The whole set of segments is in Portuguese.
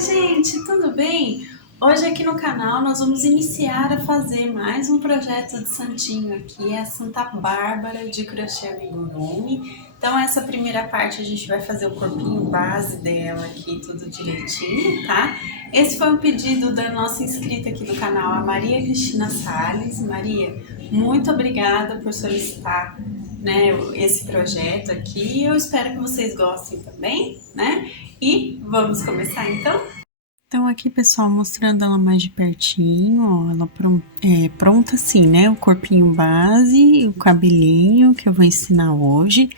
Gente, tudo bem? Hoje aqui no canal nós vamos iniciar a fazer mais um projeto de santinho aqui, é a Santa Bárbara de crochê amigurumi. Então essa primeira parte a gente vai fazer o corpinho base dela aqui, tudo direitinho, tá? Esse foi um pedido da nossa inscrita aqui do canal, a Maria Cristina Salles. Maria, muito obrigada por solicitar, né, esse projeto aqui. Eu espero que vocês gostem também, né? E vamos começar então? Então aqui, pessoal, mostrando ela mais de pertinho, ó, ela pronta assim, né? O corpinho base, o cabelinho que eu vou ensinar hoje.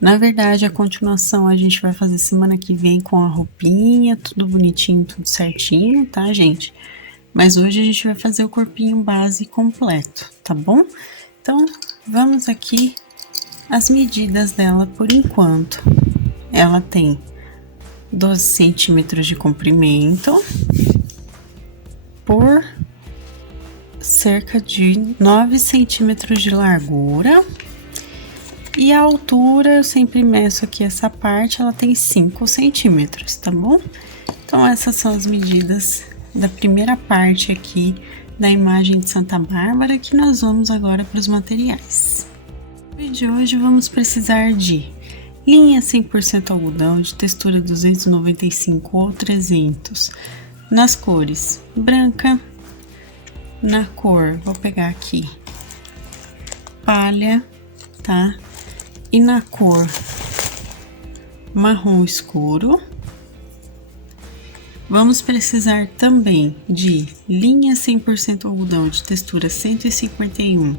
Na verdade, a continuação a gente vai fazer semana que vem com a roupinha, tudo bonitinho, tudo certinho, tá, gente? Mas hoje a gente vai fazer o corpinho base completo, tá bom? Então, vamos aqui as medidas dela por enquanto. Ela tem 12 centímetros de comprimento por cerca de 9 centímetros de largura. E a altura, eu sempre meço aqui essa parte, ela tem 5 centímetros, tá bom? Então, essas são as medidas da primeira parte aqui da imagem de Santa Bárbara, que nós vamos agora para os materiais. No vídeo de hoje, vamos precisar de linha 100% algodão de textura 295 ou 300, nas cores branca, na cor, vou pegar aqui, palha, tá? E na cor marrom escuro. Vamos precisar também de linha 100% algodão de textura 151.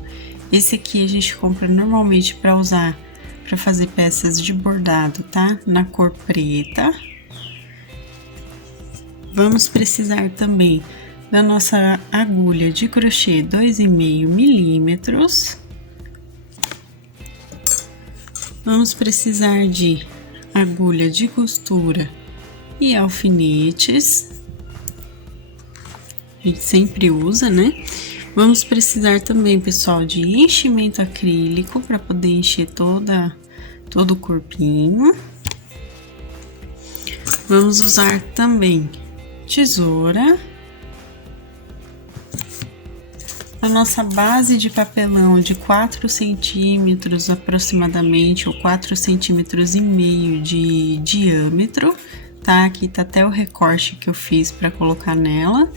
Esse aqui a gente compra normalmente para usar para fazer peças de bordado, tá? Na cor preta. Vamos precisar também da nossa agulha de crochê 2,5 milímetros. Vamos precisar de agulha de costura e alfinetes. A gente sempre usa, né? Vamos precisar também, pessoal, de enchimento acrílico para poder encher todo o corpinho. Vamos usar também tesoura. A nossa base de papelão de 4 centímetros aproximadamente, ou 4,5 centímetros de diâmetro, tá? Aqui tá até o recorte que eu fiz para colocar nela.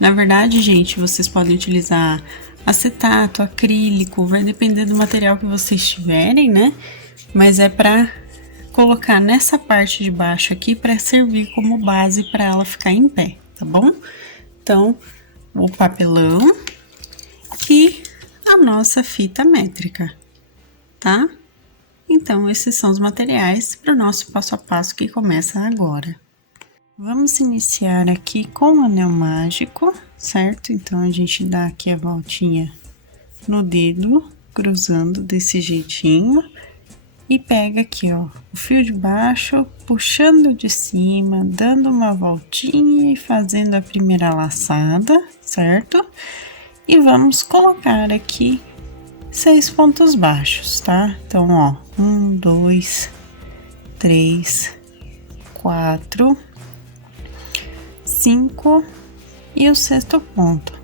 Na verdade, gente, vocês podem utilizar acetato, acrílico, vai depender do material que vocês tiverem, né? Mas é para colocar nessa parte de baixo aqui para servir como base para ela ficar em pé, tá bom? Então, o papelão e a nossa fita métrica, tá? Então, esses são os materiais para o nosso passo a passo que começa agora. Vamos iniciar aqui com o anel mágico, certo? Então, a gente dá aqui a voltinha no dedo, cruzando desse jeitinho. E pega aqui, ó, o fio de baixo, puxando de cima, dando uma voltinha e fazendo a primeira laçada, certo? E vamos colocar aqui 6 pontos baixos, tá? Então, ó, 1, 2, 3, 4... 5 e o 6º ponto.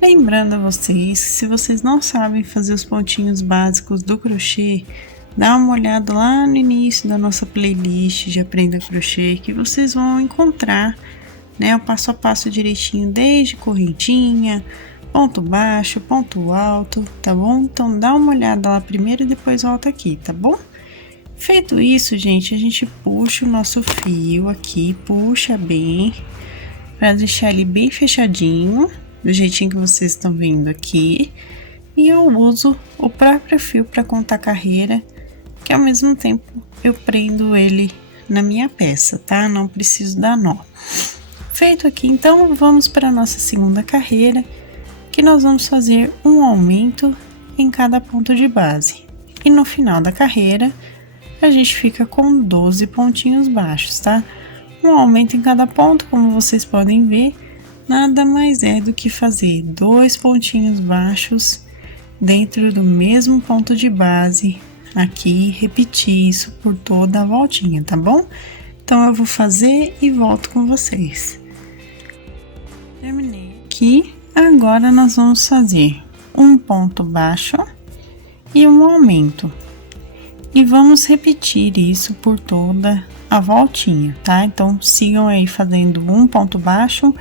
Lembrando a vocês, se vocês não sabem fazer os pontinhos básicos do crochê, dá uma olhada lá no início da nossa playlist de Aprenda Crochê, que vocês vão encontrar, né, o passo a passo direitinho, desde correntinha, ponto baixo, ponto alto, tá bom? Então, dá uma olhada lá primeiro e depois volta aqui, tá bom? Feito isso, gente, a gente puxa o nosso fio aqui, puxa bem, para deixar ele bem fechadinho, do jeitinho que vocês estão vendo aqui. E eu uso o próprio fio para contar carreira, que ao mesmo tempo eu prendo ele na minha peça, tá? Não preciso dar nó. Feito aqui, então, vamos para a nossa segunda carreira, que nós vamos fazer um aumento em cada ponto de base. E no final da carreira, a gente fica com 12 pontinhos baixos, tá? Um aumento em cada ponto, como vocês podem ver, nada mais é do que fazer 2 pontinhos baixos dentro do mesmo ponto de base aqui, repetir isso por toda a voltinha, tá bom? Então, eu vou fazer e volto com vocês. Terminei aqui. Agora, nós vamos fazer um ponto baixo e um aumento. E vamos repetir isso por toda a voltinha, tá? Então, sigam aí fazendo um ponto baixo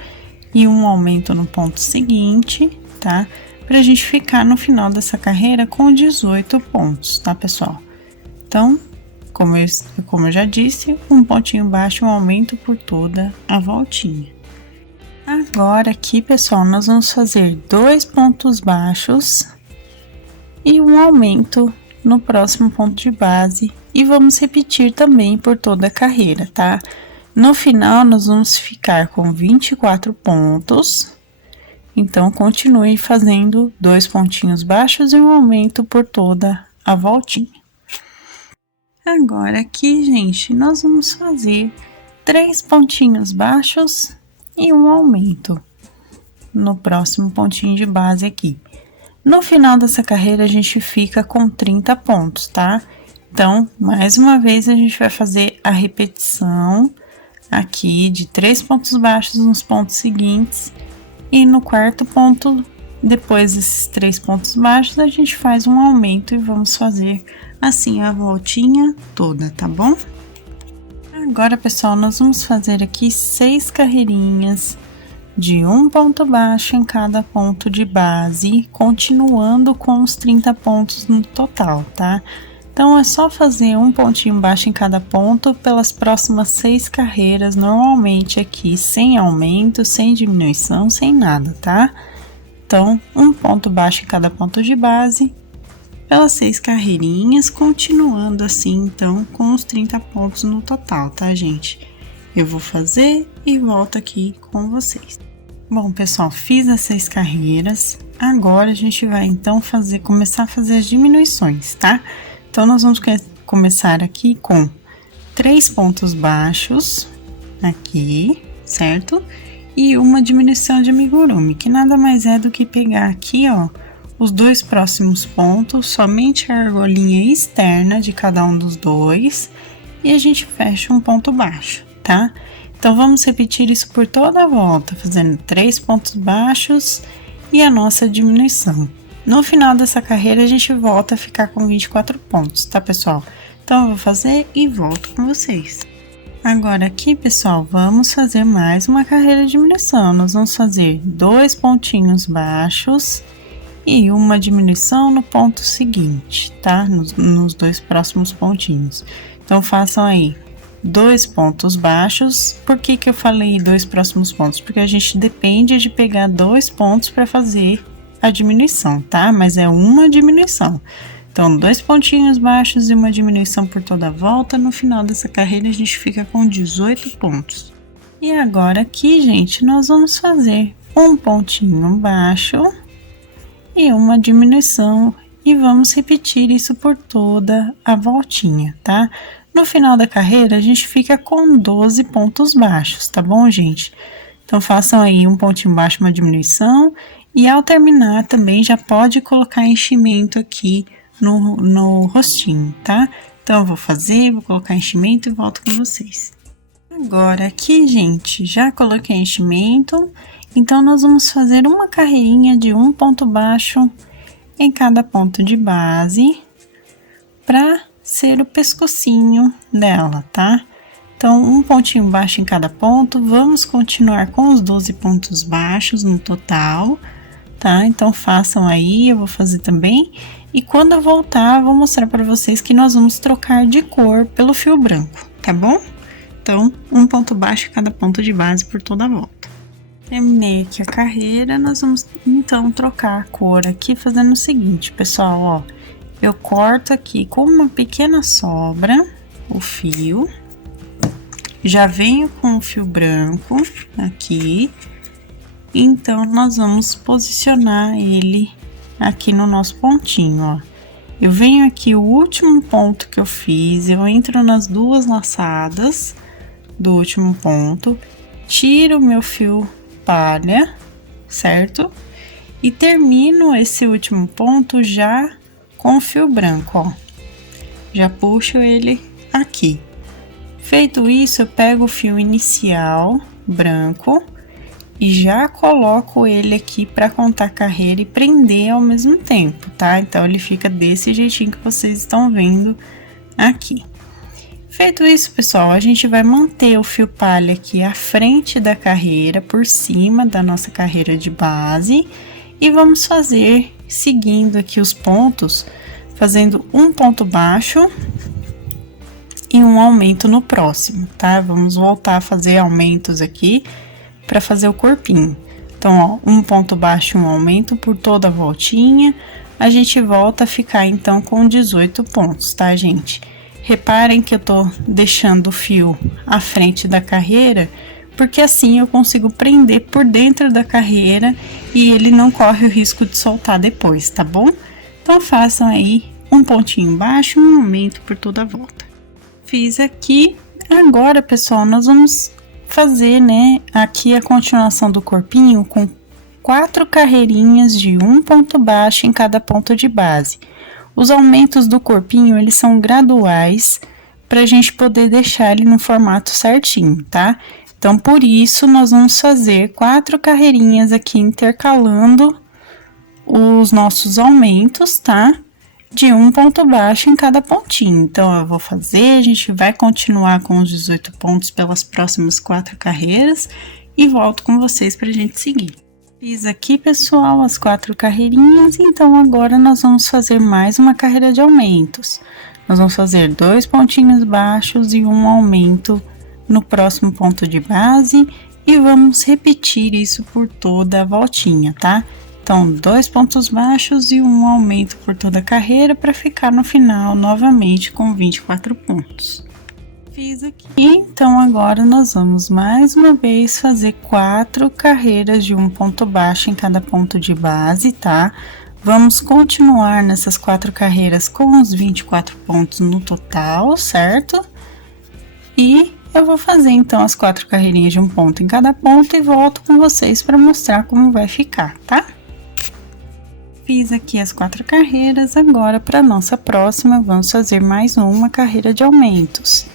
e um aumento no ponto seguinte, tá? Pra gente ficar no final dessa carreira com 18 pontos, tá, pessoal? Então, como eu já disse, um pontinho baixo, um aumento por toda a voltinha. Agora aqui, pessoal, nós vamos fazer 2 pontos baixos e um aumento no próximo ponto de base e vamos repetir também por toda a carreira, tá? No final, nós vamos ficar com 24 pontos, então continue fazendo 2 pontinhos baixos e um aumento por toda a voltinha. Agora aqui, gente, nós vamos fazer 3 pontinhos baixos e um aumento no próximo pontinho de base aqui. No final dessa carreira, a gente fica com 30 pontos, tá? Então, mais uma vez, a gente vai fazer a repetição aqui de 3 pontos baixos nos pontos seguintes. E no quarto ponto, depois desses 3 pontos baixos, a gente faz um aumento e vamos fazer assim a voltinha toda, tá bom? Agora, pessoal, nós vamos fazer aqui 6 carreirinhas de um ponto baixo em cada ponto de base, continuando com os 30 pontos no total, tá? Então, é só fazer um pontinho baixo em cada ponto pelas próximas 6 carreiras, normalmente aqui sem aumento, sem diminuição, sem nada, tá? Então, um ponto baixo em cada ponto de base, pelas 6 carreirinhas, continuando assim, então, com os 30 pontos no total, tá, gente? Eu vou fazer e volto aqui com vocês. Bom, pessoal, fiz as 6 carreiras. Agora, a gente vai, então, começar a fazer as diminuições, tá? Então, nós vamos começar aqui com 3 pontos baixos, aqui, certo? E uma diminuição de amigurumi, que nada mais é do que pegar aqui, ó, os 2 próximos pontos, somente a argolinha externa de cada um dos dois, e a gente fecha um ponto baixo, tá? Então, vamos repetir isso por toda a volta, fazendo 3 pontos baixos e a nossa diminuição. No final dessa carreira, a gente volta a ficar com 24 pontos, tá, pessoal? Então, eu vou fazer e volto com vocês. Agora, aqui, pessoal, vamos fazer mais uma carreira de diminuição. Nós vamos fazer 2 pontinhos baixos e uma diminuição no ponto seguinte, tá? Nos 2 próximos pontinhos. Então, façam aí 2 pontos baixos. Por que que eu falei 2 próximos pontos? Porque a gente depende de pegar 2 pontos para fazer a diminuição, tá? Mas é uma diminuição. Então, 2 pontinhos baixos e uma diminuição por toda a volta. No final dessa carreira, a gente fica com 18 pontos. E agora aqui, gente, nós vamos fazer um pontinho baixo e uma diminuição. E vamos repetir isso por toda a voltinha, tá? No final da carreira, a gente fica com 12 pontos baixos, tá bom, gente? Então, façam aí um pontinho baixo, uma diminuição. E ao terminar, também já pode colocar enchimento aqui no rostinho, tá? Então, eu vou colocar enchimento e volto com vocês. Agora, aqui, gente, já coloquei enchimento. Então, nós vamos fazer uma carreirinha de um ponto baixo em cada ponto de base, para ser o pescocinho dela, tá? Então, um pontinho baixo em cada ponto. Vamos continuar com os 12 pontos baixos no total, tá? Então, façam aí, eu vou fazer também. E quando eu voltar, vou mostrar para vocês que nós vamos trocar de cor pelo fio branco, tá bom? Então, um ponto baixo em cada ponto de base por toda a volta. Terminei aqui a carreira, nós vamos então trocar a cor aqui fazendo o seguinte, pessoal, ó. Eu corto aqui com uma pequena sobra o fio, já venho com o fio branco aqui, então nós vamos posicionar ele aqui no nosso pontinho, ó. Eu venho aqui, o último ponto que eu fiz, eu entro nas 2 laçadas do último ponto, tiro o meu fio palha, certo? E termino esse último ponto já com o fio branco, ó. Já puxo ele aqui. Feito isso, eu pego o fio inicial branco e já coloco ele aqui para contar carreira e prender ao mesmo tempo, tá? Então, ele fica desse jeitinho que vocês estão vendo aqui. Feito isso, pessoal, a gente vai manter o fio palha aqui à frente da carreira, por cima da nossa carreira de base, e vamos fazer, seguindo aqui os pontos, fazendo um ponto baixo e um aumento no próximo, tá? Vamos voltar a fazer aumentos aqui para fazer o corpinho. Então, ó, um ponto baixo e um aumento por toda a voltinha, a gente volta a ficar então com 18 pontos, tá, gente? Reparem que eu tô deixando o fio à frente da carreira, porque assim eu consigo prender por dentro da carreira e ele não corre o risco de soltar depois, tá bom? Então, façam aí um pontinho baixo e um aumento por toda a volta. Fiz aqui. Agora, pessoal, nós vamos fazer, né, aqui a continuação do corpinho com 4 carreirinhas de um ponto baixo em cada ponto de base. Os aumentos do corpinho, eles são graduais, para a gente poder deixar ele no formato certinho, tá? Então, por isso, nós vamos fazer 4 carreirinhas aqui, intercalando os nossos aumentos, tá? De um ponto baixo em cada pontinho. Então, eu vou fazer, a gente vai continuar com os 18 pontos pelas próximas 4 carreiras e volto com vocês pra gente seguir. Fiz aqui, pessoal, as 4 carreirinhas, então agora nós vamos fazer mais uma carreira de aumentos. Nós vamos fazer 2 pontinhos baixos e um aumento no próximo ponto de base e vamos repetir isso por toda a voltinha, tá? Então, 2 pontos baixos e um aumento por toda a carreira para ficar no final novamente com 24 pontos. Fiz aqui, então agora nós vamos mais uma vez fazer 4 carreiras de um ponto baixo em cada ponto de base, tá? Vamos continuar nessas 4 carreiras com os 24 pontos no total, certo? E eu vou fazer então as 4 carreirinhas de um ponto em cada ponto e volto com vocês para mostrar como vai ficar, tá? Fiz aqui as 4 carreiras, agora para nossa próxima vamos fazer mais uma carreira de aumentos.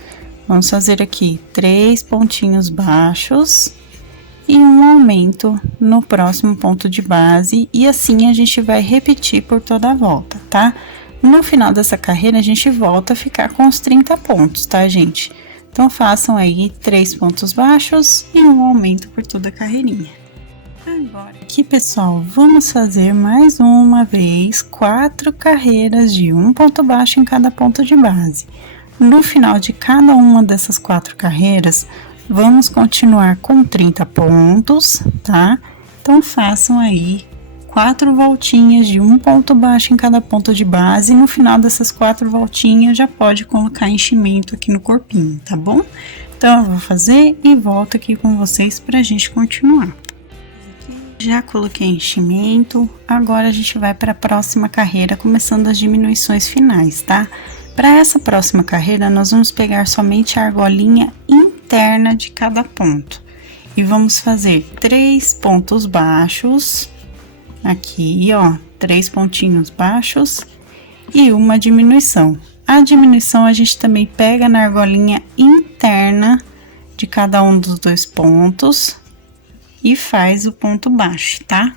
Vamos fazer aqui 3 pontinhos baixos e um aumento no próximo ponto de base e assim a gente vai repetir por toda a volta, tá? No final dessa carreira a gente volta a ficar com os 30 pontos, tá, gente? Então, façam aí 3 pontos baixos e um aumento por toda a carreirinha. Agora, aqui, pessoal, vamos fazer mais uma vez 4 carreiras de um ponto baixo em cada ponto de base. No final de cada uma dessas 4 carreiras, vamos continuar com 30 pontos, tá? Então, façam aí 4 voltinhas de um ponto baixo em cada ponto de base. E no final dessas 4 voltinhas, já pode colocar enchimento aqui no corpinho, tá bom? Então, eu vou fazer e volto aqui com vocês pra gente continuar. Já coloquei enchimento, agora a gente vai para a próxima carreira, começando as diminuições finais, tá? Para essa próxima carreira, nós vamos pegar somente a argolinha interna de cada ponto. E vamos fazer 3 pontos baixos, aqui, ó, 3 pontinhos baixos e uma diminuição. A diminuição a gente também pega na argolinha interna de cada um dos 2 pontos e faz o ponto baixo, tá?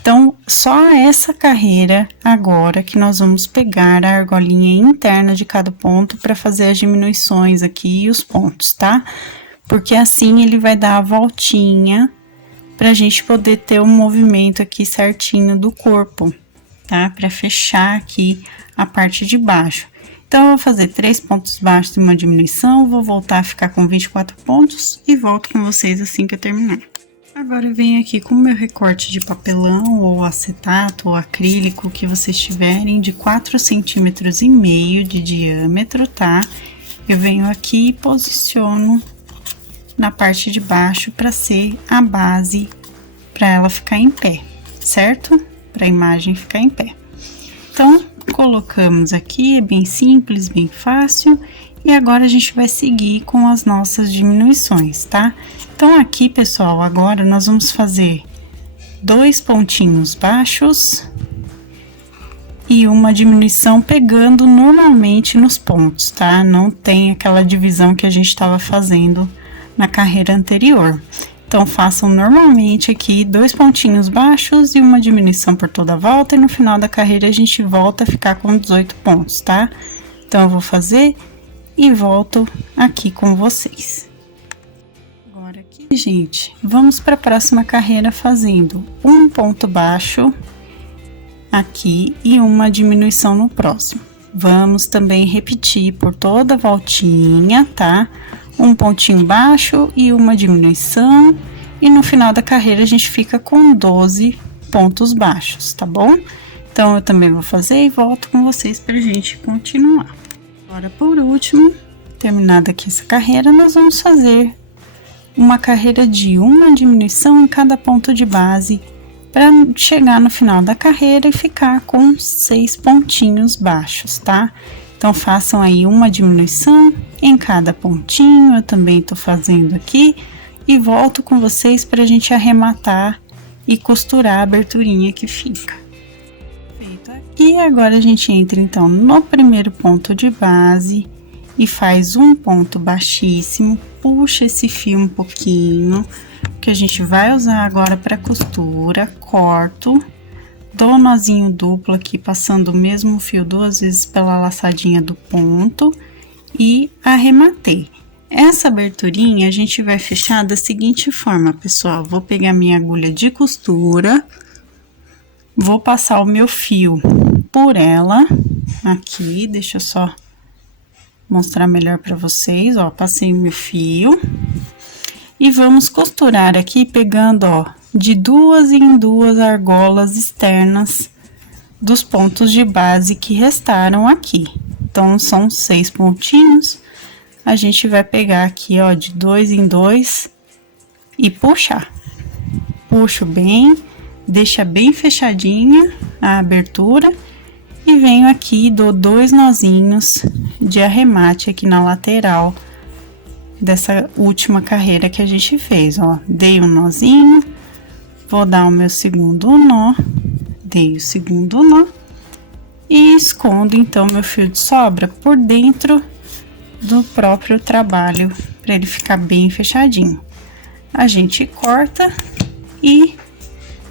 Então, só essa carreira agora que nós vamos pegar a argolinha interna de cada ponto para fazer as diminuições aqui e os pontos, tá? Porque assim ele vai dar a voltinha pra gente poder ter um movimento aqui certinho do corpo, tá? Para fechar aqui a parte de baixo. Então, eu vou fazer 3 pontos baixos e uma diminuição, vou voltar a ficar com 24 pontos e volto com vocês assim que eu terminar. Agora eu venho aqui com o meu recorte de papelão ou acetato ou acrílico que vocês tiverem de 4,5 centímetros de diâmetro, tá? Eu venho aqui e posiciono na parte de baixo para ser a base para ela ficar em pé, certo? Para a imagem ficar em pé. Então, colocamos aqui, é bem simples, bem fácil. E agora a gente vai seguir com as nossas diminuições, tá? Então, aqui, pessoal, agora nós vamos fazer 2 pontinhos baixos e uma diminuição pegando normalmente nos pontos, tá? Não tem aquela divisão que a gente estava fazendo na carreira anterior. Então, façam normalmente aqui 2 pontinhos baixos e uma diminuição por toda a volta, e no final da carreira a gente volta a ficar com 18 pontos, tá? Então, eu vou fazer e volto aqui com vocês. Agora aqui, gente, vamos para a próxima carreira fazendo um ponto baixo aqui e uma diminuição no próximo. Vamos também repetir por toda a voltinha, tá? Um pontinho baixo e uma diminuição, e no final da carreira a gente fica com 12 pontos baixos, tá bom? Então, eu também vou fazer e volto com vocês pra gente continuar. Agora, por último, terminada aqui essa carreira, nós vamos fazer uma carreira de uma diminuição em cada ponto de base, para chegar no final da carreira e ficar com 6 pontinhos baixos, tá? Então, façam aí uma diminuição em cada pontinho, eu também tô fazendo aqui, e volto com vocês pra gente arrematar e costurar a aberturinha que fica. Feito aqui, agora a gente entra então no primeiro ponto de base e faz um ponto baixíssimo, puxa esse fio um pouquinho, que a gente vai usar agora para costura, corto, dou um nozinho duplo aqui, passando o mesmo fio 2 vezes pela laçadinha do ponto e arrematei. Essa aberturinha a gente vai fechar da seguinte forma, pessoal. Vou pegar minha agulha de costura, vou passar o meu fio por ela aqui, deixa eu só mostrar melhor para vocês, ó, passei o meu fio. E vamos costurar aqui pegando, ó, de 2 em 2 argolas externas dos pontos de base que restaram aqui. Então, são 6 pontinhos. A gente vai pegar aqui, ó, de 2 em 2 e puxar. Puxo bem, deixa bem fechadinha a abertura e venho aqui e dou 2 nozinhos de arremate aqui na lateral dessa última carreira que a gente fez, ó. Dei um nozinho, vou dar o meu segundo nó, dei o segundo nó e escondo então meu fio de sobra por dentro do próprio trabalho, para ele ficar bem fechadinho. A gente corta e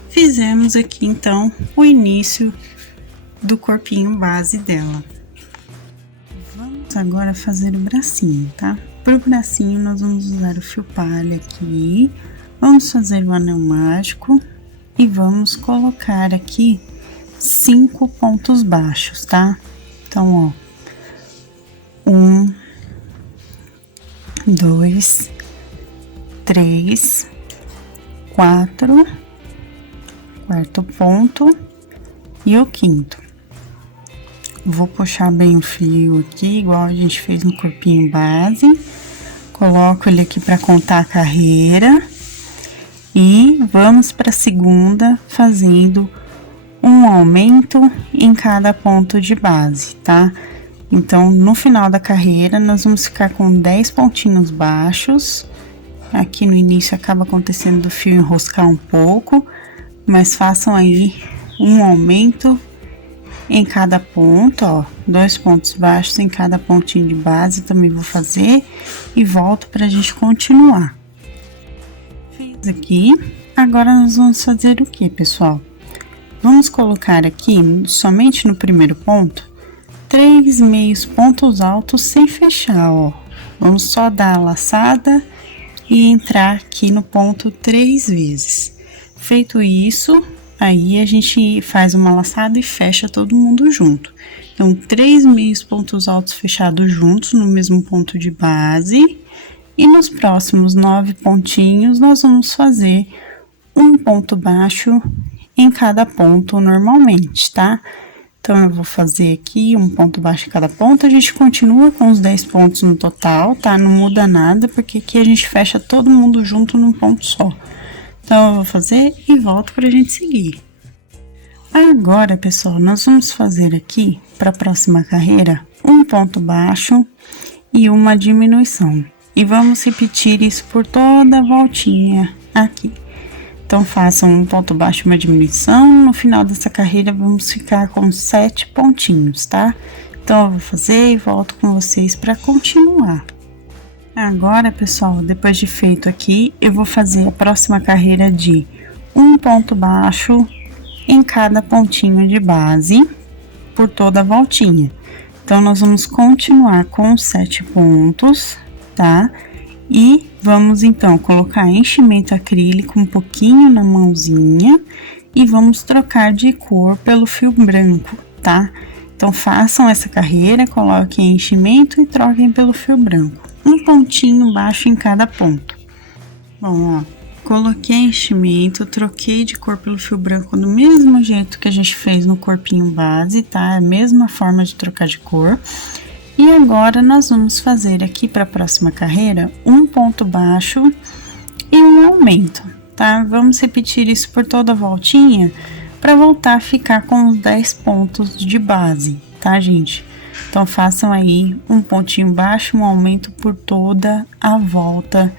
fizemos aqui então o início do corpinho base dela. Vamos agora fazer o bracinho, tá? Para o bracinho, nós vamos usar o fio palha aqui, vamos fazer o anel mágico e vamos colocar aqui 5 pontos baixos, tá? Então, ó, 1, 2, 3, 4, quarto ponto e o quinto. Vou puxar bem o fio aqui, igual a gente fez no corpinho base. Coloco ele aqui para contar a carreira. E vamos para a segunda, fazendo um aumento em cada ponto de base, tá? Então, no final da carreira, nós vamos ficar com 10 pontinhos baixos. Aqui no início acaba acontecendo do fio enroscar um pouco, mas façam aí um aumento em cada ponto, ó, 2 pontos baixos em cada pontinho de base, também vou fazer e volto pra gente continuar. Fiz aqui, agora nós vamos fazer o que, pessoal? Vamos colocar aqui, somente no primeiro ponto, 3 meios pontos altos sem fechar, ó. Vamos só dar a laçada e entrar aqui no ponto 3 vezes. Feito isso, aí a gente faz uma laçada e fecha todo mundo junto. Então, 3 meios pontos altos fechados juntos no mesmo ponto de base. E nos próximos 9 pontinhos, nós vamos fazer um ponto baixo em cada ponto normalmente, tá? Então, eu vou fazer aqui um ponto baixo em cada ponto. A gente continua com os 10 pontos no total, tá? Não muda nada, porque aqui a gente fecha todo mundo junto num ponto só. Então, eu vou fazer e volto pra gente seguir. Agora, pessoal, nós vamos fazer aqui, para a próxima carreira, um ponto baixo e uma diminuição. E vamos repetir isso por toda a voltinha aqui. Então, façam um ponto baixo e uma diminuição. No final dessa carreira, vamos ficar com 7 pontinhos, tá? Então, eu vou fazer e volto com vocês para continuar. Agora, pessoal, depois de feito aqui, eu vou fazer a próxima carreira de um ponto baixo em cada pontinho de base por toda a voltinha. Então, nós vamos continuar com 7 pontos, tá? E vamos, então, colocar enchimento acrílico um pouquinho na mãozinha e vamos trocar de cor pelo fio branco, tá? Então, façam essa carreira, coloquem enchimento e troquem pelo fio branco. Um pontinho baixo em cada ponto. Bom, ó, coloquei enchimento, troquei de cor pelo fio branco do mesmo jeito que a gente fez no corpinho base, tá? A mesma forma de trocar de cor. E agora, nós vamos fazer aqui para a próxima carreira, um ponto baixo e um aumento, tá? Vamos repetir isso por toda a voltinha, para voltar a ficar com os 10 pontos de base, tá, gente? Então, façam aí um pontinho baixo, um aumento por toda a volta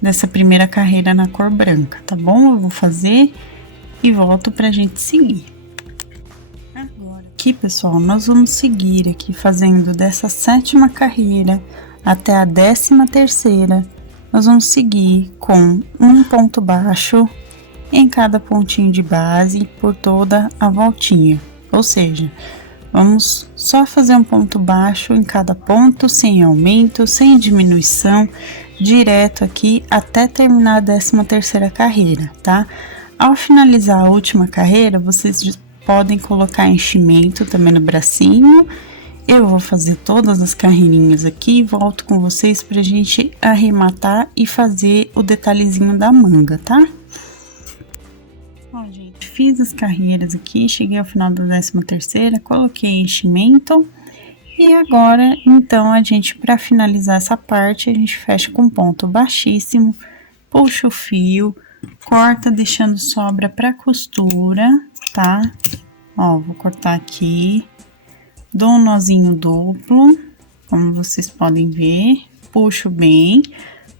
dessa primeira carreira na cor branca, tá bom? Eu vou fazer e volto pra gente seguir. Aqui, pessoal, nós vamos seguir aqui fazendo dessa 7ª carreira até a 13ª, nós vamos seguir com um ponto baixo em cada pontinho de base por toda a voltinha, ou seja, vamos só fazer um ponto baixo em cada ponto, sem aumento, sem diminuição, direto aqui até terminar a 13ª carreira, tá? Ao finalizar a última carreira, vocês podem colocar enchimento também no bracinho. Eu vou fazer todas as carreirinhas aqui e volto com vocês pra gente arrematar e fazer o detalhezinho da manga, tá? Bom, gente, fiz as carreiras aqui, cheguei ao final da 13ª, coloquei enchimento. E agora, então, a gente, pra finalizar essa parte, a gente fecha com ponto baixíssimo, puxa o fio, corta deixando sobra pra costura, tá? Ó, vou cortar aqui, dou um nozinho duplo, como vocês podem ver, puxo bem,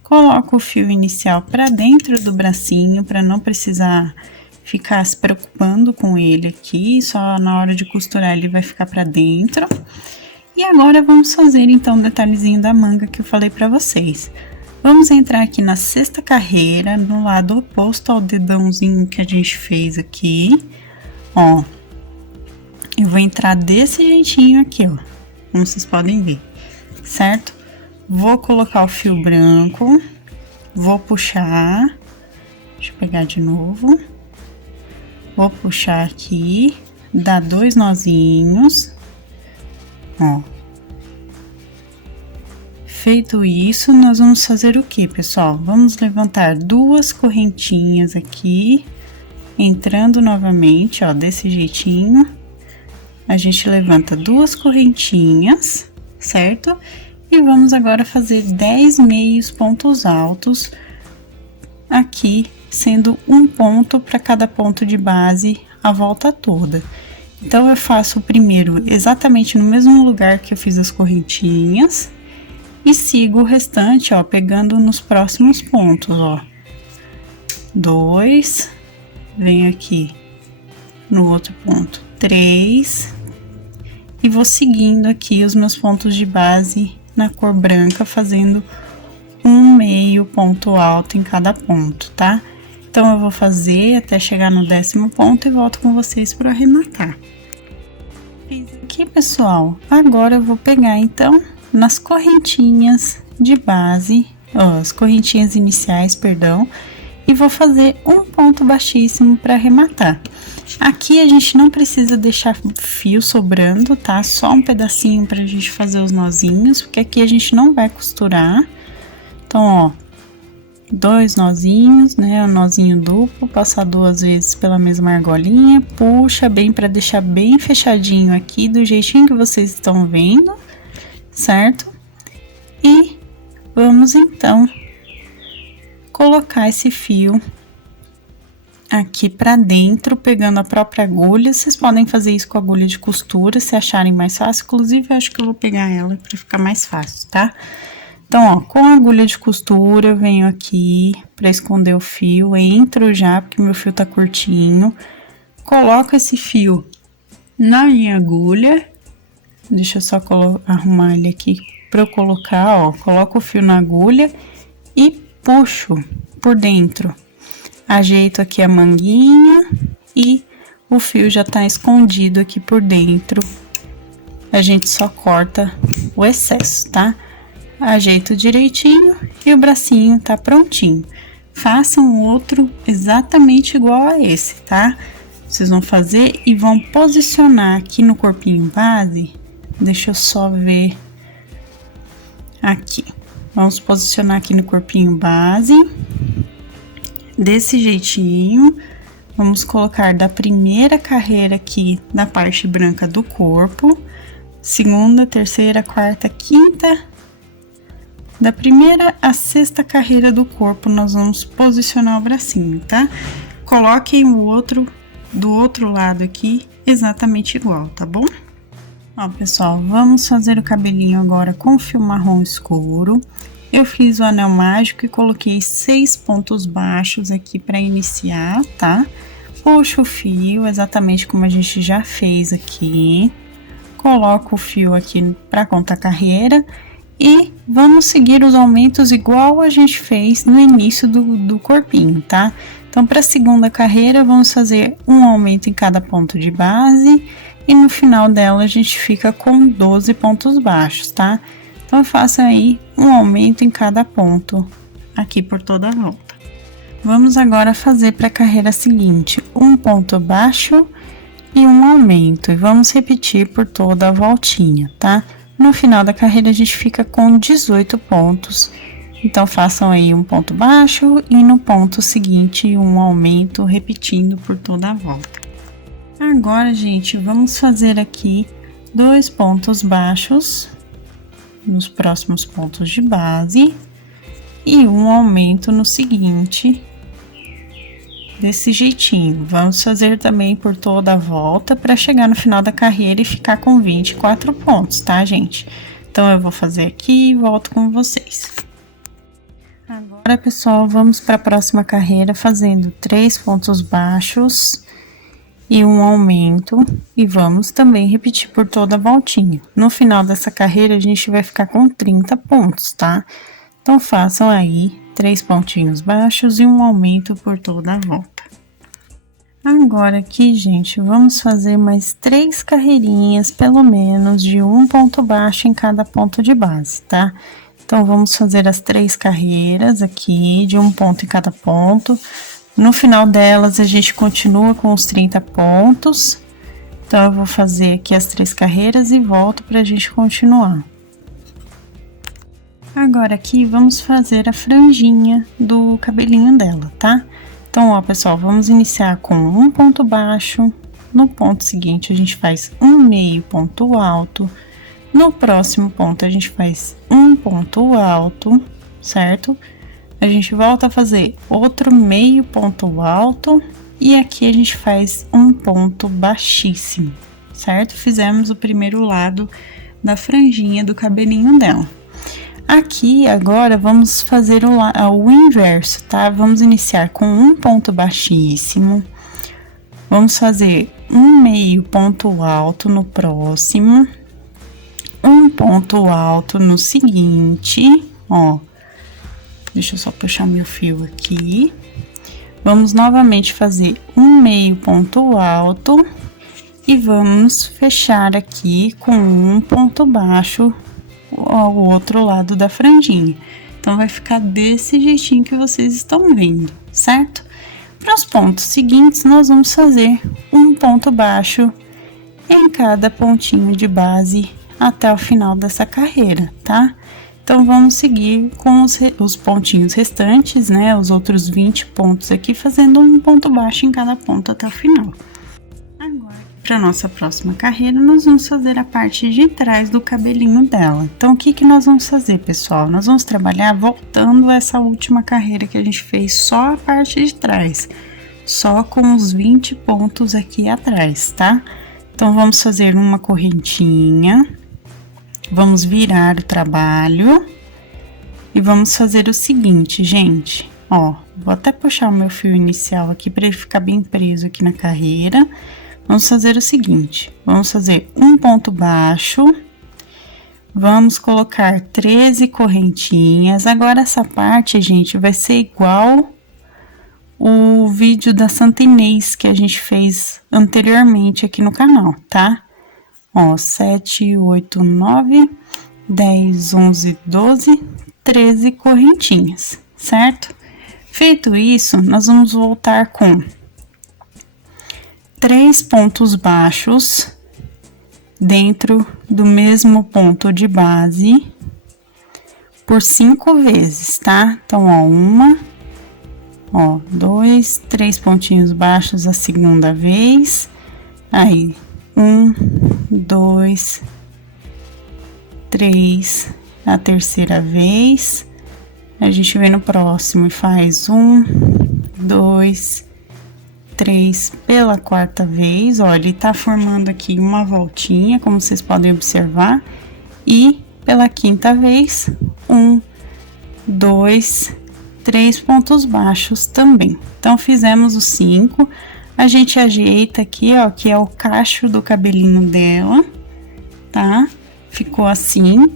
coloco o fio inicial pra dentro do bracinho, pra não precisar ficar se preocupando com ele aqui, só na hora de costurar ele vai ficar pra dentro. E agora, vamos fazer, então, o detalhezinho da manga que eu falei pra vocês. Vamos entrar aqui na 6ª carreira, no lado oposto ao dedãozinho que a gente fez aqui, ó. Eu vou entrar desse jeitinho aqui, ó, como vocês podem ver, certo? Vou colocar o fio branco, vou puxar, deixa eu pegar de novo, vou puxar aqui, dar 2 nozinhos, ó. Feito isso, nós vamos fazer o que, pessoal? Vamos levantar 2 correntinhas aqui, entrando novamente, ó, desse jeitinho. A gente levanta 2 correntinhas, certo? E vamos agora fazer 10 meios pontos altos aqui, sendo um ponto para cada ponto de base a volta toda. Então, eu faço o primeiro exatamente no mesmo lugar que eu fiz as correntinhas e sigo o restante, ó, pegando nos próximos pontos, ó. 2, venho aqui no outro ponto, 3, e vou seguindo aqui os meus pontos de base na cor branca, fazendo um meio ponto alto em cada ponto, tá? Então, eu vou fazer até chegar no 10º ponto e volto com vocês para arrematar. Fiz aqui, pessoal. Agora, eu vou pegar, então, nas correntinhas de base, ó, as correntinhas iniciais, perdão, e vou fazer um ponto baixíssimo para arrematar. Aqui a gente não precisa deixar fio sobrando, tá? Só um pedacinho pra gente fazer os nozinhos, porque aqui a gente não vai costurar. Então, ó, 2 nozinhos, né? Um nozinho duplo, passar 2 vezes pela mesma argolinha, puxa bem pra deixar bem fechadinho aqui, do jeitinho que vocês estão vendo, certo? E vamos então colocar esse fio aqui pra dentro, pegando a própria agulha. Vocês podem fazer isso com agulha de costura, se acharem mais fácil. Inclusive, eu acho que eu vou pegar ela pra ficar mais fácil, tá? Então, ó, com a agulha de costura, eu venho aqui pra esconder o fio, entro já, porque meu fio tá curtinho, coloco esse fio na minha agulha, deixa eu só arrumar ele aqui pra eu colocar, ó, coloco o fio na agulha e puxo por dentro. Ajeito aqui a manguinha e o fio já tá escondido aqui por dentro. A gente só corta o excesso, tá? Ajeito direitinho e o bracinho tá prontinho. Façam outro exatamente igual a esse, tá? Vocês vão fazer e vão posicionar aqui no corpinho base. Deixa eu só ver aqui. Vamos posicionar aqui no corpinho base. Desse jeitinho, vamos colocar da primeira carreira aqui na parte branca do corpo, segunda, terceira, quarta, quinta, da primeira à sexta carreira do corpo, nós vamos posicionar o bracinho, tá? Coloquem o outro do outro lado aqui, exatamente igual, tá bom? Ó, pessoal, vamos fazer o cabelinho agora com fio marrom escuro. Eu fiz o anel mágico e coloquei 6 pontos baixos aqui para iniciar, tá? Puxo o fio, exatamente como a gente já fez aqui. Coloco o fio aqui para contar carreira e vamos seguir os aumentos igual a gente fez no início do corpinho, tá? Então, para a segunda carreira, vamos fazer um aumento em cada ponto de base e no final dela a gente fica com 12 pontos baixos, tá? Então, faça aí um aumento em cada ponto, aqui por toda a volta. Vamos agora fazer para a carreira seguinte, um ponto baixo e um aumento. E vamos repetir por toda a voltinha, tá? No final da carreira, a gente fica com 18 pontos. Então, façam aí um ponto baixo e no ponto seguinte, um aumento, repetindo por toda a volta. Agora, gente, vamos fazer aqui 2 pontos baixos nos próximos pontos de base e um aumento no seguinte, desse jeitinho. Vamos fazer também por toda a volta para chegar no final da carreira e ficar com 24 pontos, tá, gente? Então, eu vou fazer aqui e volto com vocês. Agora, pessoal, vamos para a próxima carreira fazendo 3 pontos baixos e um aumento, e vamos também repetir por toda a voltinha. No final dessa carreira, a gente vai ficar com 30 pontos, tá? Então, façam aí 3 pontinhos baixos e um aumento por toda a volta. Agora aqui, gente, vamos fazer mais 3 carreirinhas, pelo menos, de um ponto baixo em cada ponto de base, tá? Então, vamos fazer as 3 carreiras aqui, de um ponto em cada ponto. No final delas, a gente continua com os 30 pontos. Então, eu vou fazer aqui as 3 carreiras e volto pra gente continuar. Agora, aqui, vamos fazer a franjinha do cabelinho dela, tá? Então, ó, pessoal, vamos iniciar com um ponto baixo. No ponto seguinte, a gente faz um meio ponto alto. No próximo ponto, a gente faz um ponto alto, certo? A gente volta a fazer outro meio ponto alto e aqui a gente faz um ponto baixíssimo, certo? Fizemos o primeiro lado da franjinha do cabelinho dela. Aqui, agora, vamos fazer o inverso, tá? Vamos iniciar com um ponto baixíssimo. Vamos fazer um meio ponto alto no próximo. Um ponto alto no seguinte, ó. Deixa eu só puxar meu fio aqui. Vamos novamente fazer um meio ponto alto e vamos fechar aqui com um ponto baixo ao outro lado da franjinha. Então, vai ficar desse jeitinho que vocês estão vendo, certo? Para os pontos seguintes, nós vamos fazer um ponto baixo em cada pontinho de base até o final dessa carreira, tá? Então, vamos seguir com os pontinhos restantes, né? Os outros 20 pontos aqui, fazendo um ponto baixo em cada ponto até o final. Agora, para nossa próxima carreira, nós vamos fazer a parte de trás do cabelinho dela. Então, o que que nós vamos fazer, pessoal? Nós vamos trabalhar voltando essa última carreira que a gente fez, só a parte de trás. Só com os 20 pontos aqui atrás, tá? Então, vamos fazer uma correntinha. Vamos virar o trabalho, E vamos fazer o seguinte, gente, ó, vou até puxar o meu fio inicial aqui para ele ficar bem preso aqui na carreira. Vamos fazer o seguinte, vamos fazer um ponto baixo, vamos colocar 13 correntinhas. Agora, essa parte, gente, vai ser igual o vídeo da Santa Inês que a gente fez anteriormente aqui no canal, tá? Ó, 7, 8, 9, 10, 11, 12, 13 correntinhas, certo? Feito isso, nós vamos voltar com 3 pontos baixos dentro do mesmo ponto de base por 5 vezes, tá? Então, ó, uma, ó, 2, 3 pontinhos baixos a segunda vez, aí 1, 2, 3 a terceira vez, a gente vem no próximo e faz 1, 2, 3 pela quarta vez, ó, ele tá formando aqui uma voltinha, como vocês podem observar, e pela quinta vez, 1, 2, 3 pontos baixos também. Então, fizemos os 5, a gente ajeita aqui, ó, que é o cacho do cabelinho dela, tá? Ficou assim.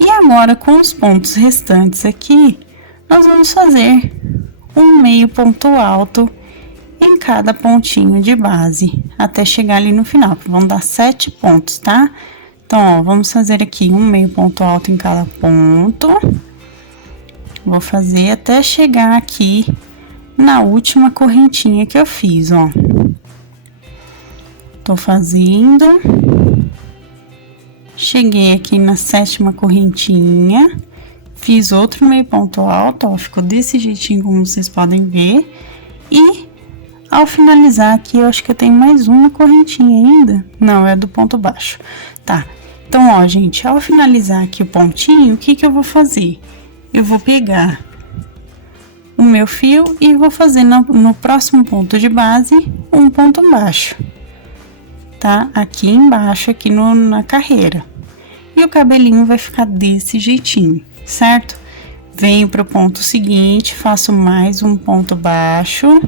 E agora, com os pontos restantes aqui, nós vamos fazer um meio ponto alto em cada pontinho de base, até chegar ali no final, vão dar 7 pontos, tá? Então, ó, vamos fazer aqui um meio ponto alto em cada ponto. Vou fazer até chegar aqui na última correntinha que eu fiz, ó. Tô fazendo. Cheguei aqui na 7ª correntinha, fiz outro meio ponto alto, ó, ficou desse jeitinho como vocês podem ver. E ao finalizar aqui, eu acho que eu tenho mais uma correntinha ainda. Não, é do ponto baixo. Tá. Então, ó, gente, ao finalizar aqui o pontinho, o que que eu vou fazer? Eu vou pegar o meu fio e vou fazer no próximo ponto de base um ponto baixo, tá? Aqui embaixo, aqui na carreira. E o cabelinho vai ficar desse jeitinho, certo? Venho pro ponto seguinte, faço mais um ponto baixo.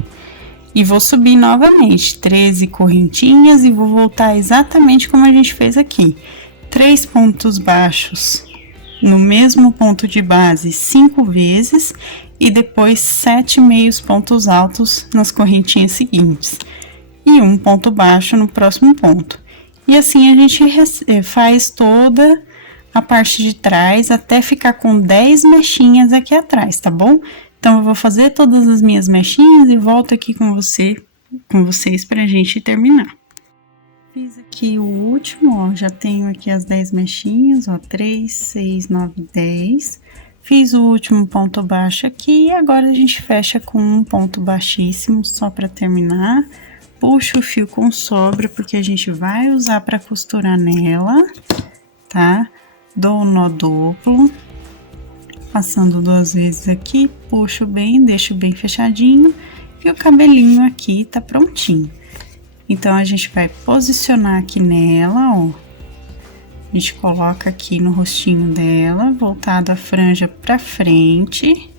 E vou subir novamente, 13 correntinhas e vou voltar exatamente como a gente fez aqui. 3 pontos baixos no mesmo ponto de base 5 vezes e depois 7 meios pontos altos nas correntinhas seguintes. E um ponto baixo no próximo ponto. E assim a gente faz toda a parte de trás até ficar com 10 mechinhas aqui atrás, tá bom? Então, eu vou fazer todas as minhas mechinhas e volto aqui com vocês pra gente terminar. Fiz aqui o último, ó, já tenho aqui as 10 mechinhas, ó, 3, 6, 9, 10. Fiz o último ponto baixo aqui e agora a gente fecha com um ponto baixíssimo, só pra terminar. Puxo o fio com sobra, porque a gente vai usar pra costurar nela, tá? Dou um nó duplo. Passando 2 vezes aqui, puxo bem, deixo bem fechadinho e o cabelinho aqui tá prontinho. Então, a gente vai posicionar aqui nela, ó. A gente coloca aqui no rostinho dela, voltado a franja pra frente,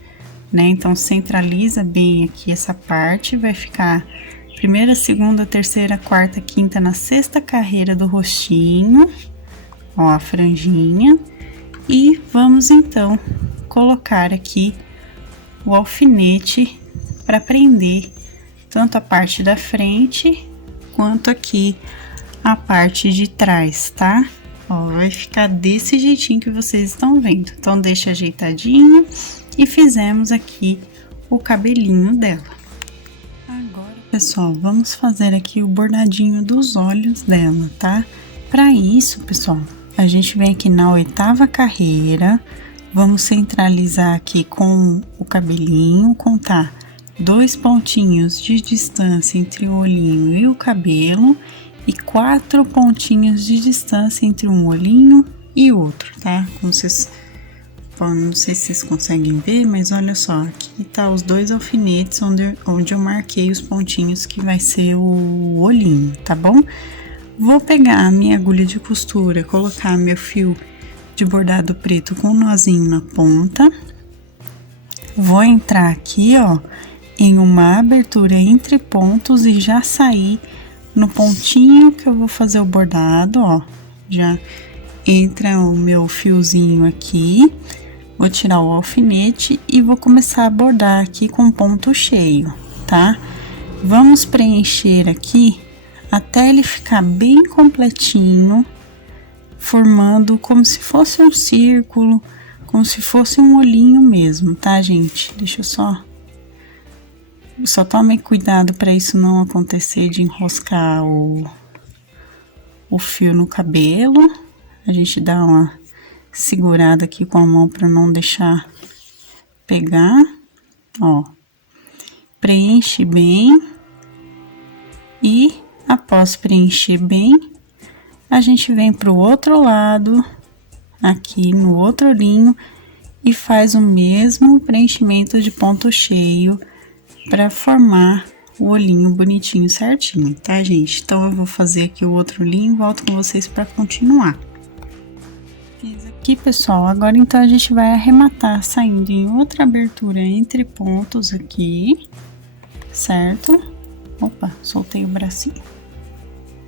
né? Então, centraliza bem aqui essa parte, vai ficar primeira, segunda, terceira, quarta, quinta na 6ª carreira do rostinho, ó, a franjinha. E vamos, então, colocar aqui o alfinete para prender tanto a parte da frente quanto aqui a parte de trás, tá? Ó, vai ficar desse jeitinho que vocês estão vendo. Então, deixa ajeitadinho e fizemos aqui o cabelinho dela. Agora, pessoal, vamos fazer aqui o bordadinho dos olhos dela, tá? Para isso, pessoal, a gente vem aqui na 8ª carreira. Vamos centralizar aqui com o cabelinho, contar 2 pontinhos de distância entre o olhinho e o cabelo e 4 pontinhos de distância entre um olhinho e outro, tá? Como vocês, não sei se vocês conseguem ver, mas olha só, aqui tá os 2 alfinetes onde eu marquei os pontinhos que vai ser o olhinho, tá bom? Vou pegar a minha agulha de costura, colocar meu fio de bordado preto com um nozinho na ponta, vou entrar aqui, ó, em uma abertura entre pontos e já sair no pontinho que eu vou fazer o bordado, ó. Já entra o meu fiozinho aqui, vou tirar o alfinete e vou começar a bordar aqui com ponto cheio, tá? Vamos preencher aqui até ele ficar bem completinho, formando como se fosse um círculo, como se fosse um olhinho mesmo, tá, gente? Deixa eu só tome cuidado para isso não acontecer de enroscar o fio no cabelo. A gente dá uma segurada aqui com a mão para não deixar pegar, ó. Preenche bem e após preencher bem, a gente vem pro outro lado, aqui no outro olhinho e faz o mesmo preenchimento de ponto cheio para formar o olhinho bonitinho certinho, tá, gente? Então, eu vou fazer aqui o outro olhinho e volto com vocês para continuar. Fiz aqui, pessoal. Agora, então, a gente vai arrematar saindo em outra abertura entre pontos aqui, certo? Opa, soltei o bracinho.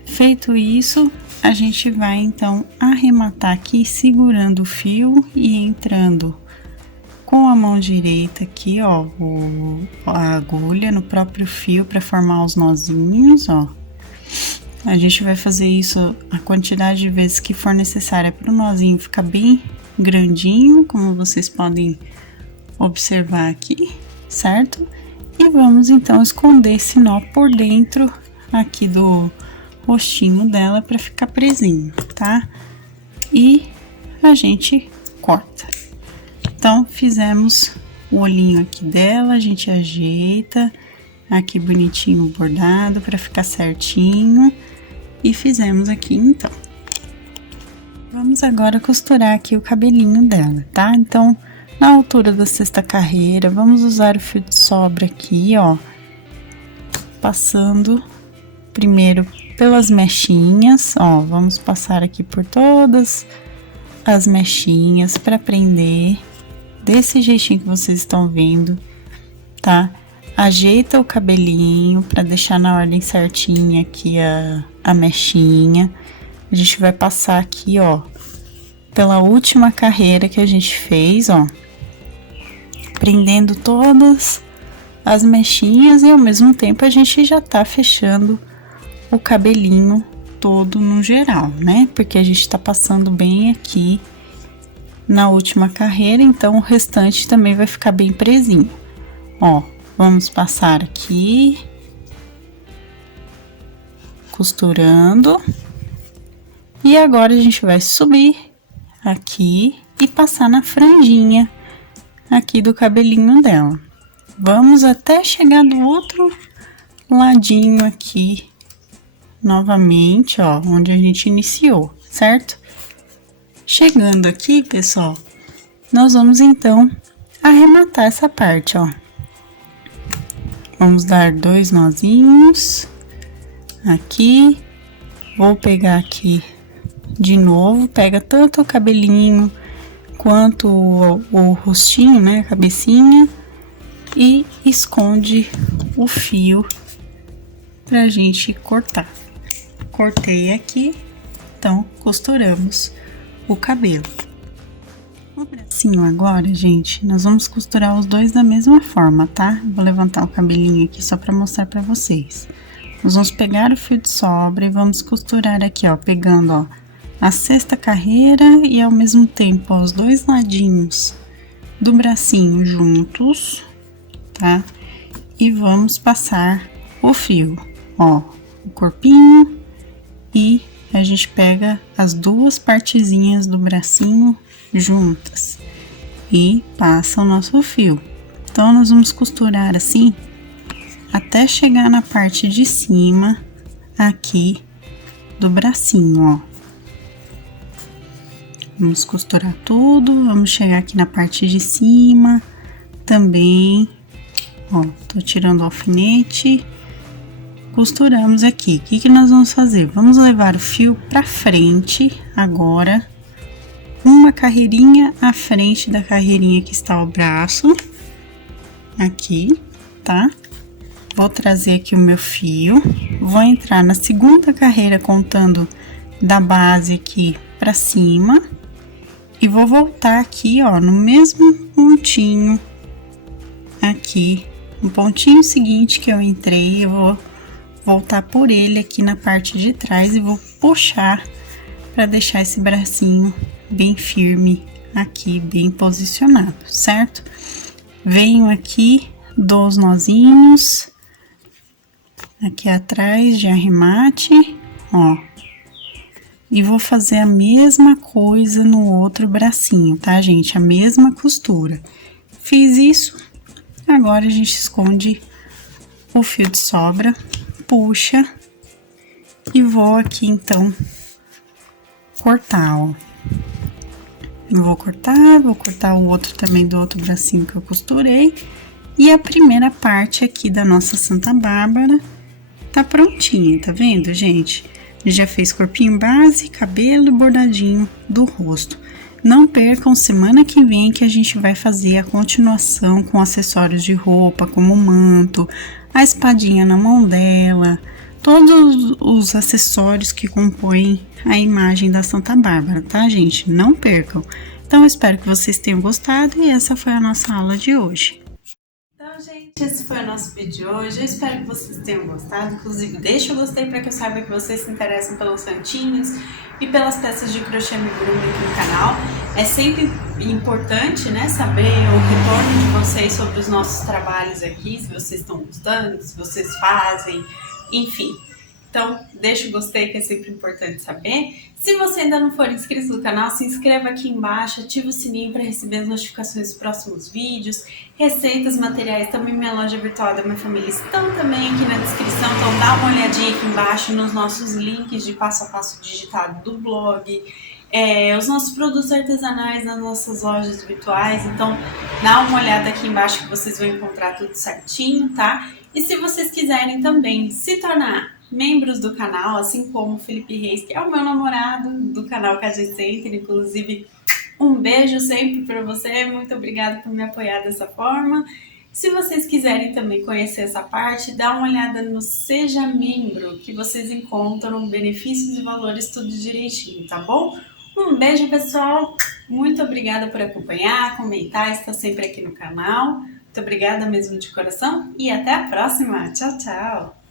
Feito isso, a gente vai, então, arrematar aqui segurando o fio e entrando com a mão direita aqui, ó, a agulha no próprio fio para formar os nozinhos, ó. A gente vai fazer isso a quantidade de vezes que for necessária para o nozinho ficar bem grandinho, como vocês podem observar aqui, certo? E vamos então esconder esse nó por dentro aqui do rostinho dela para ficar presinho, tá? E a gente corta. Então, fizemos o olhinho aqui dela, a gente ajeita aqui bonitinho o bordado para ficar certinho e fizemos aqui então. Vamos agora costurar aqui o cabelinho dela, tá? Então, na altura da sexta carreira, vamos usar o fio de sobra aqui, ó, passando primeiro pelas mechinhas, ó, vamos passar aqui por todas as mechinhas para prender. Desse jeitinho que vocês estão vendo, tá? Ajeita o cabelinho para deixar na ordem certinha aqui a mechinha. A gente vai passar aqui, ó, pela última carreira que a gente fez, ó. Prendendo todas as mechinhas e ao mesmo tempo a gente já tá fechando o cabelinho todo no geral, né? Porque a gente tá passando bem aqui na última carreira, então o restante também vai ficar bem presinho. Ó, vamos passar aqui, costurando, e agora a gente vai subir aqui e passar na franjinha aqui do cabelinho dela. Vamos até chegar do outro ladinho aqui, novamente, ó, onde a gente iniciou, certo? Chegando aqui, pessoal, nós vamos então arrematar essa parte, ó. Vamos dar 2 nozinhos aqui. Vou pegar aqui de novo, pega tanto o cabelinho quanto o rostinho, né, a cabecinha, e esconde o fio pra gente cortar. Cortei aqui, então costuramos o cabelo. O bracinho agora, gente, nós vamos costurar os dois da mesma forma, tá? Vou levantar o cabelinho aqui só pra mostrar pra vocês. Nós vamos pegar o fio de sobra e vamos costurar aqui, ó, pegando, ó, a sexta carreira e ao mesmo tempo, ó, os dois ladinhos do bracinho juntos, tá? E vamos passar o fio, ó, o corpinho e a gente pega as duas partezinhas do bracinho juntas e passa o nosso fio. Então, nós vamos costurar assim até chegar na parte de cima aqui do bracinho, ó. Vamos costurar tudo, vamos chegar aqui na parte de cima também, ó, tô tirando o alfinete. Costuramos aqui. O que nós vamos fazer? Vamos levar o fio pra frente agora, uma carreirinha à frente da carreirinha que está o braço, aqui, tá? Vou trazer aqui o meu fio, vou entrar na segunda carreira contando da base aqui pra cima e vou voltar aqui, ó, no mesmo pontinho aqui, no pontinho seguinte que eu entrei, eu vou voltar por ele aqui na parte de trás e vou puxar para deixar esse bracinho bem firme aqui, bem posicionado, certo? Venho aqui, dou os nozinhos aqui atrás de arremate, ó. E vou fazer a mesma coisa no outro bracinho, tá, gente? A mesma costura. Fiz isso, agora a gente esconde o fio de sobra, puxa e vou aqui, então, cortar, ó. Vou cortar o outro também do outro bracinho que eu costurei. E a primeira parte aqui da nossa Santa Bárbara tá prontinha, tá vendo, gente? Já fez corpinho base, cabelo e bordadinho do rosto. Não percam semana que vem que a gente vai fazer a continuação com acessórios de roupa, como o manto, a espadinha na mão dela, todos os acessórios que compõem a imagem da Santa Bárbara, tá, gente? Não percam. Então, eu espero que vocês tenham gostado e essa foi a nossa aula de hoje. Então, gente, esse foi o nosso vídeo de hoje. Eu espero que vocês tenham gostado. Inclusive, deixa o gostei para que eu saiba que vocês se interessam pelos santinhos e pelas peças de crochê amigurumi aqui no canal. É sempre importante, né, saber o retorno de vocês sobre os nossos trabalhos aqui, se vocês estão gostando, se vocês fazem, enfim. Então, deixa o gostei, que é sempre importante saber. Se você ainda não for inscrito no canal, se inscreva aqui embaixo, ative o sininho para receber as notificações dos próximos vídeos. Receitas, materiais, também minha loja virtual da minha família estão também aqui na descrição. Então, dá uma olhadinha aqui embaixo nos nossos links de passo a passo digitado do blog. Os nossos produtos artesanais nas nossas lojas virtuais. Então, dá uma olhada aqui embaixo que vocês vão encontrar tudo certinho, tá? E se vocês quiserem também se tornar membros do canal, assim como o Felipe Reis, que é o meu namorado do canal KG Center, inclusive um beijo sempre para você, muito obrigada por me apoiar dessa forma. Se vocês quiserem também conhecer essa parte, dá uma olhada no Seja Membro, que vocês encontram benefícios e valores tudo direitinho, tá bom? Um beijo, pessoal, muito obrigada por acompanhar, comentar, estar sempre aqui no canal. Muito obrigada mesmo de coração e até a próxima. Tchau, tchau!